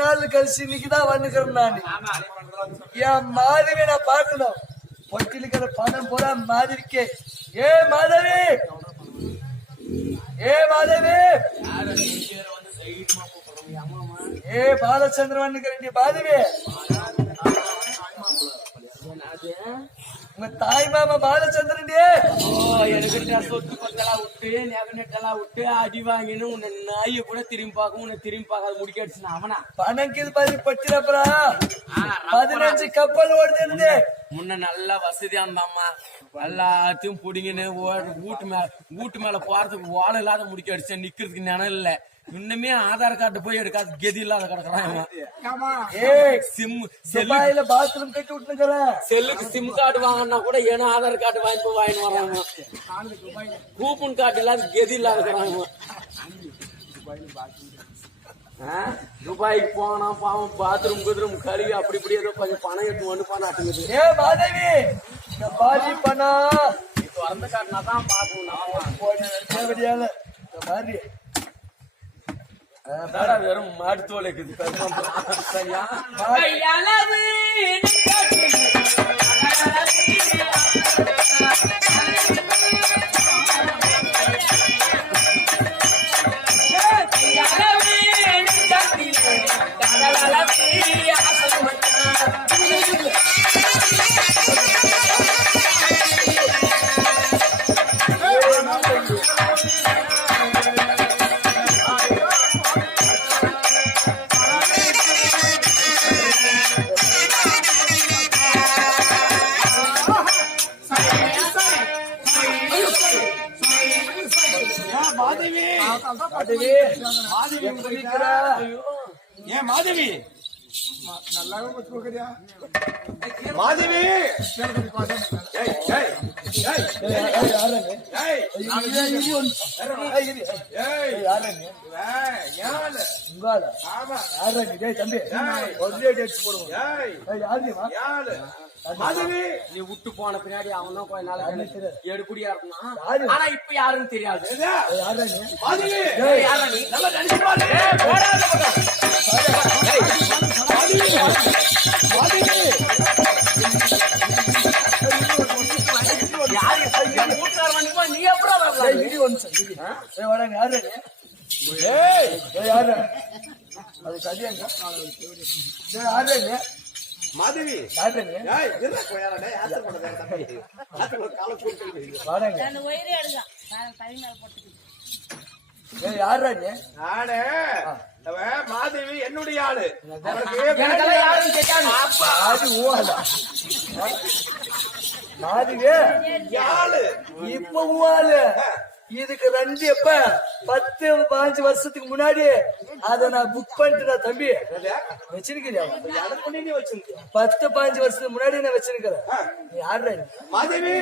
நாள் கழிச்சு இன்னைக்குதான் வந்துக்கிறேன் நான். என் மாதவி நான் பார்க்கணும். பொட்டிலுக்கிற பணம் போற மாதவிக்கு. ஏ மாதவி, ஏ மாதவி, ஏ பாலச்சந்திரன் வந்துக்கிறேன் மாதவி. உங்க தாய் மாமா பாலச்சந்திரன் எனக்கு சொத்து பத்தெல்லாம் விட்டு நெகனெட்டெல்லாம் விட்டு அடி வாங்கினு உன்னை நாயை கூட திரும்பி பார்க்கும், உன்னை திரும்பி பார்க்காத முடிக்கடிச்சு அவனா பணம் கீது பாதி பட்டிரப்பரா 15 கப்பல் ஓடுது. முன்ன நல்லா வசதியா இருந்தாம்மா, எல்லாத்தையும் புடிங்கன்னு வீட்டு மேல போறதுக்கு ஓலை இல்லாத முடிக்க அடிச்சேன். நிக்கிறதுக்கு நினைவு இல்ல. இன்னுமே ஆதார் கார்டு போய் எடுக்காது கெதி இல்லாத கிடக்குறான். பாத்ரூம் கட்டி விட்டுக்கிறேன். செல்லுக்கு சிம் கார்டு வாங்கினா கூட ஏன்னா ஆதார் கார்டு வாங்கிட்டு வராங்க. கூப்பன் கார்டு இல்லாத கெதி இல்லாத கிடக்குறாங்க. துபாய்க்கு போனா பாவம் பாத்ரூம் குதிரும் கழுவி அப்படி இப்படி ஏதோ கொஞ்சம் பணம் எடுத்து வந்து பண்ணாட்டுங்குது. ஏ மாதவி, பாதி பணம் திறந்த காட்டினா தான் பாக்கணும். வெறும் மாடு தோல் இருக்குது. ஏன் மாதவி நல்லா மாதவி நீ விட்டு போன பின்னாடி அவன் தான் கொஞ்ச நாள் எடுக்குடியா இருந்தான். ஆனா இப்ப யாருன்னு தெரியாது. நீ எப்படி மாதவி மாதவி என்னுடைய ஆளு. மாதவி இப்ப ஆளு. இதுக்கு 2 எப்ப 10-15 வருஷத்துக்கு முன்னாடி அத நான் புக் பண்ணிட்டேன் தம்பி. வச்சிருக்கிறியா? 10-15 வருஷத்துக்கு முன்னாடி நான் வச்சிருக்கிறேன். யாரு மாதவி?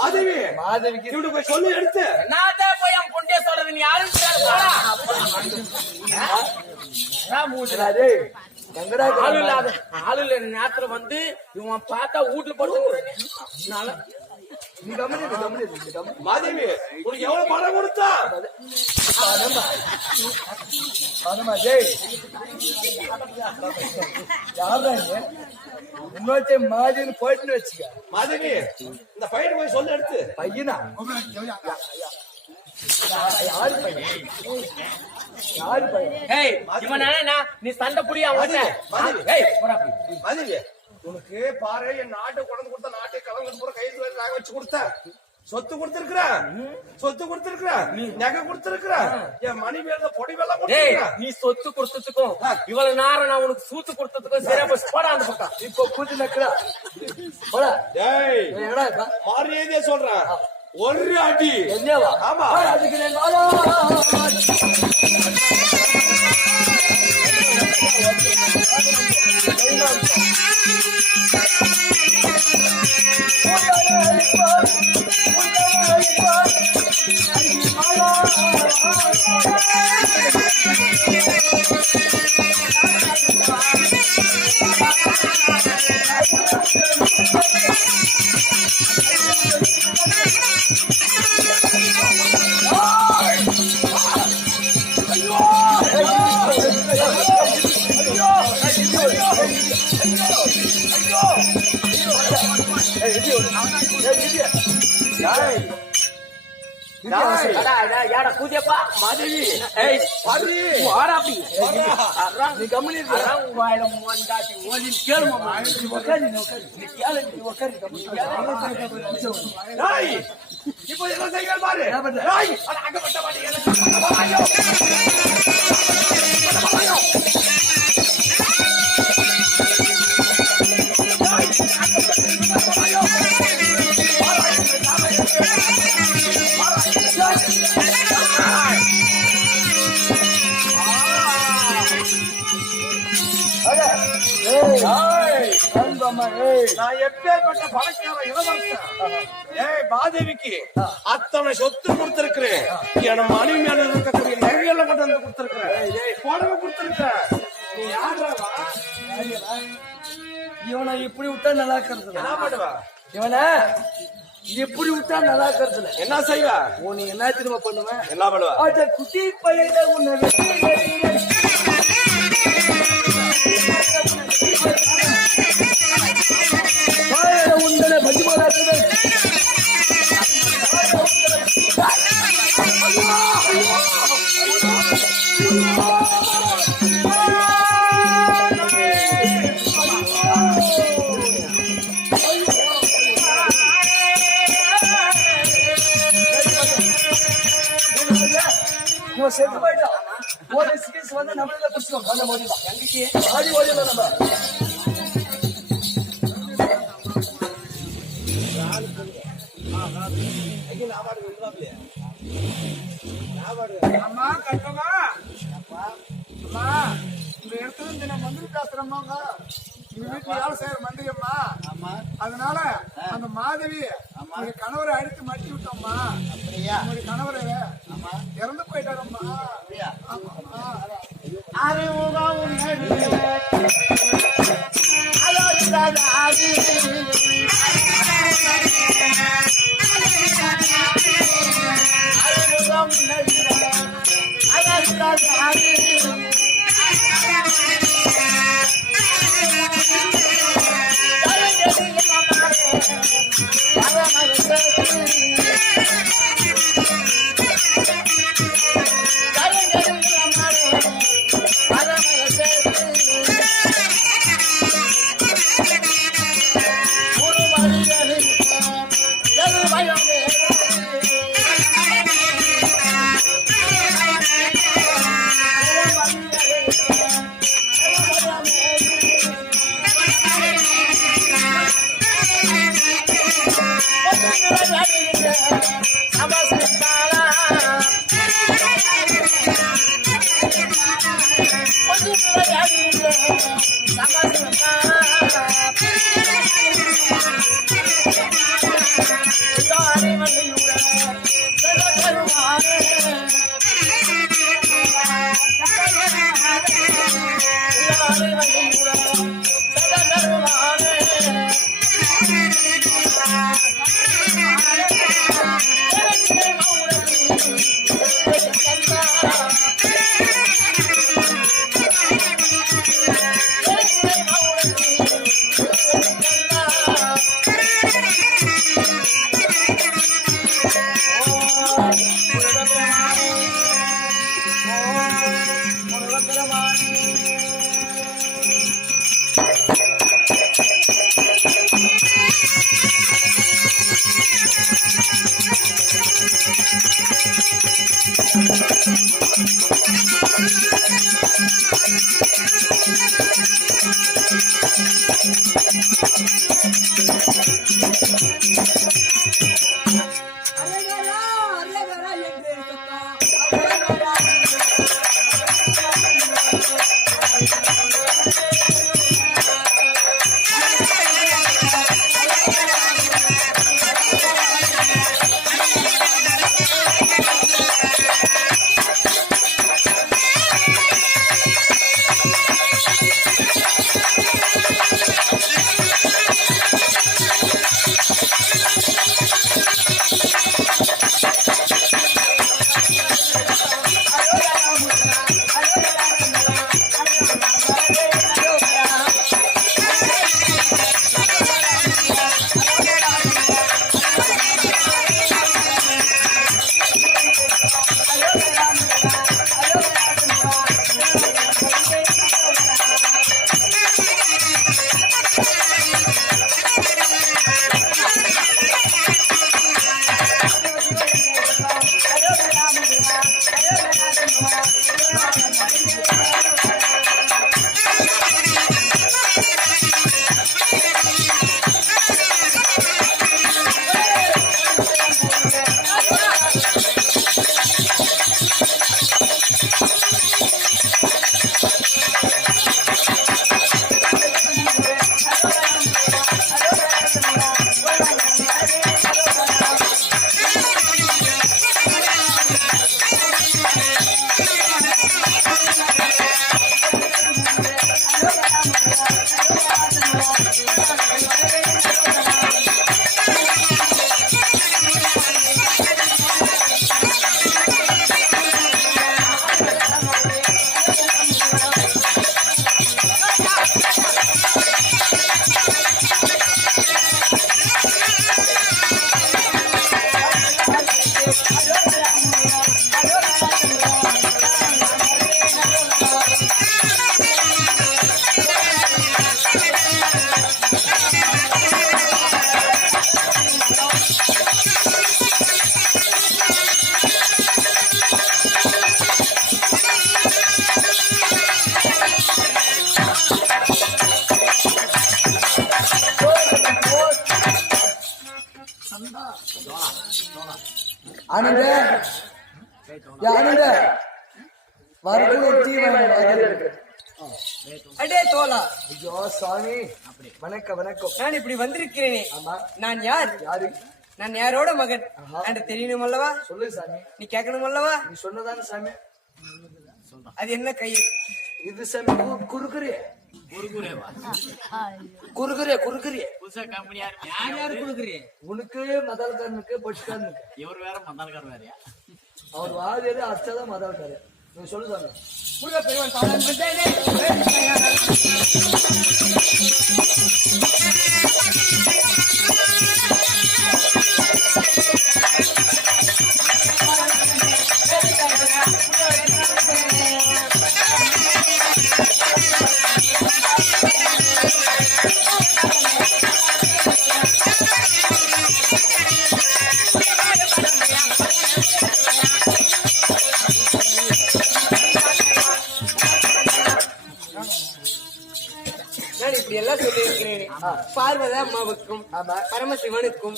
மாதவி மாதவிக்கு போய் சொல்லு எடுத்து நான் போய் என் பொண்டே சொல்றது நீ யாரும் ஆளு இல்ல நேரத்துல வந்து இவன் பார்த்தா வீட்டுல போட்டு மாதவி உனக்கு எவ்வளவு பணம் கொடுத்தா? இன்னொருத்த மாதிரி போயிட்டு வச்சுக்க. மாதவி இந்த பையன் போய் சொல்லு எடுத்து. பையனா? யாரு பையன்? யாரு பையன்? நீ சண்டை புரியா? மாதவி உனக்கு பாரு, என் நாட்டை கொண்டு கொடுத்த நாட்டை கலந்து பூரா கைது நாங்க வச்சு கொடுத்த சொத்து கொடுத்திருக்கிற நகை கொடுத்திருக்கிற என் மணி வேலை பொடி வேலை. நீ சொத்து கொடுத்ததுக்கும் இவ்வளவு நேரம் நான் உனக்கு சூத்து கொடுத்ததுக்கும் சரியா போய் போடா அந்த பக்கம். இப்போ கூட்டி நக்கிறா மாறியதே சொல்றேன். ஒரு அடி என்னவா? ஆமா அதுக்கு யாடா கூதியப்பா மாதவி ஏய் பாரு வாடாப்பி வர்றா. நீ கம்மனி வாயில மண்டாட்டி ஓதி கேளுமா நீ உட்காரு நீ கேளு நீ உட்காரு டேய், இப்போ என்ன செய்ய பாரு என்ன பண்ற? டேய், அட அகப்பட்ட மாடி என்ன ஐயோ நான் எப்பேற்பட்ட பணக்கார இளவரசன். ஏய் மாதேவிக்கு அத்தனை சொத்து கொடுத்திருக்கிறேன். என் மனைவி மேல இருக்கக்கூடிய நகையெல்லாம் கொண்டு வந்து கொடுத்திருக்கிறேன். புடவை கொடுத்திருக்கிறேன். நீ யாரா? இவனை இப்படி விட்டா நல்லா இருக்கிறது என்ன பண்ணுவ? இவனை இப்படி விட்டா நல்லா இருக்கிறது என்ன செய்வ? நீ என்ன திரும்ப பண்ணுவேன் என்ன பண்ணுவ? அத குட்டி பையனை உன்னை உண்டனை பஜ்ஜி போடாது செத்து போயிட்டான் போலீஸ் கேஸ் வந்து நம்மள புடிச்சோம் அந்த மோதிதான் எங்கக்கு ஆடி ஓடில நம்ம அம்மா கட்டமா அம்மா இந்த இடத்துல இருந்து நான் மந்திரி பேசுறேம்மாங்க எங்க வீட்டுல வேலை செய்யற மந்திரி அம்மா அதனால அந்த மாதவி உங்க கணவரை அடித்து மடிச்சு விட்டோம்மா உங்களுடைய கணவர் இறந்து போயிட்டாரம்மா ஆமாம்மா ஆனந்த ஆனந்த வரக்கூடிய ஒரு டீ வாங்க. அடே தோலா, ஐயோ சாமி, வணக்கம் வணக்கம். நான் இப்படி வந்திருக்கிறேனே, ஆமா, நான் யார்? யாரு? நான் யாரோட மகன் என்று தெரியணும் அல்லவா? சொல்லு சாமி. நீ கேட்கணும் அல்லவா? நீ சொன்னதான சாமி. அது என்ன கையில்? இது சாமி குறுக்குறே குறுக்குறே குறுக்குறே. உனக்கு மதால்காரனுக்கு பொட்டுக்காரனுக்கு. இவர் வேற மந்தால்கார் வேறையா? அவர் வாதியாரு அச்சாதான் மதால்காரு. நீ சொல்லு சாமி. முருக பெருமான் பாடம் பெற்றேனே. நான் இப்படி எல்லாம் சொல்லியிருக்கிறேன். பார்வதா அம்மாவுக்கும் பரமசிவனுக்கும்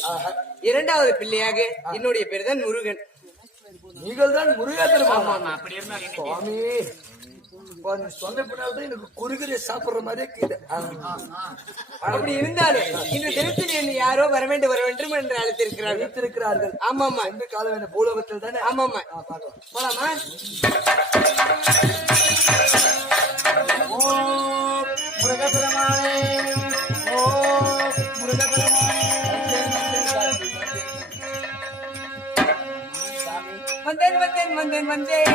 இரண்டாவது பிள்ளையாக என்னுடைய பேர் தான் முருகன். நீங்கள் தான் முருகேசன். சுவாமி, சொன்ன பின்னால்தான் எனக்கு குறுகிற சாப்பிடுற மாதிரியே கீழே. அப்படி இருந்தாலும் இந்த தினத்தில் என்னை யாரோ வரவேண்டும் என்று அழைத்திருக்கிறார்கள். வைத்திருக்கிறார்கள். ஆமாமா, இந்த கால வேண்டிய பூலோகத்தில் தானே. ஆமாமா, பார்க்கலாம். போலாமா? வந்தேன் வந்தேன் வந்தேன் வந்தேன்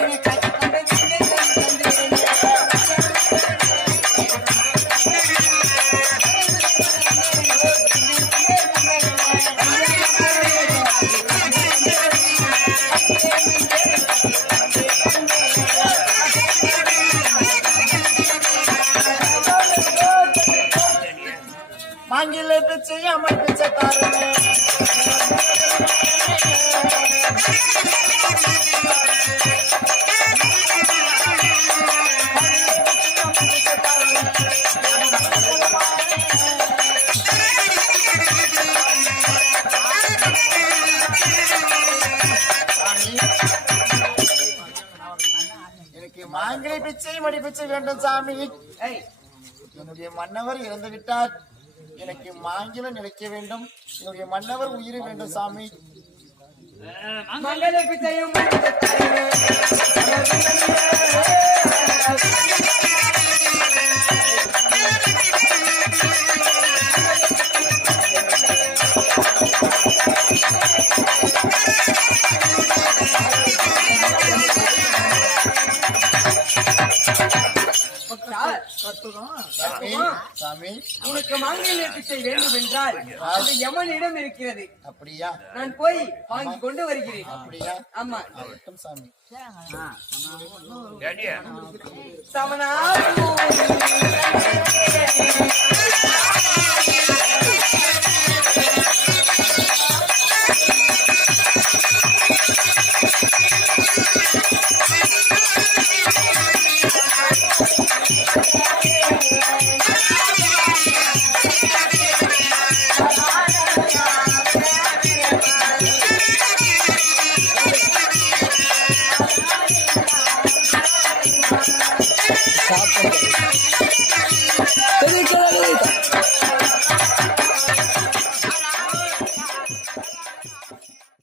மாங்கில பிச்சை அம்மன் பிச்சை தாருமே. எனக்கு மாங்கிலை பிச்சை மடி பிச்சை வேண்டும் சாமி. என்னுடைய மன்னவர் இறந்து விட்டார். எனக்கு மாங்கிலம் நிலைக்க வேண்டும். என்னுடைய மன்னவர் உயிரை வேண்டும் சாமி. மங்கள பிச்சையும் சாமி, உனக்கு மாங்கல்ய பிச்சை வேண்டும் என்றால் அது யமனிடம் இருக்கிறது. அப்படியா? நான் போய் வாங்கி கொண்டு வருகிறேன். அப்படியா? ஆமா சாமி. சமணா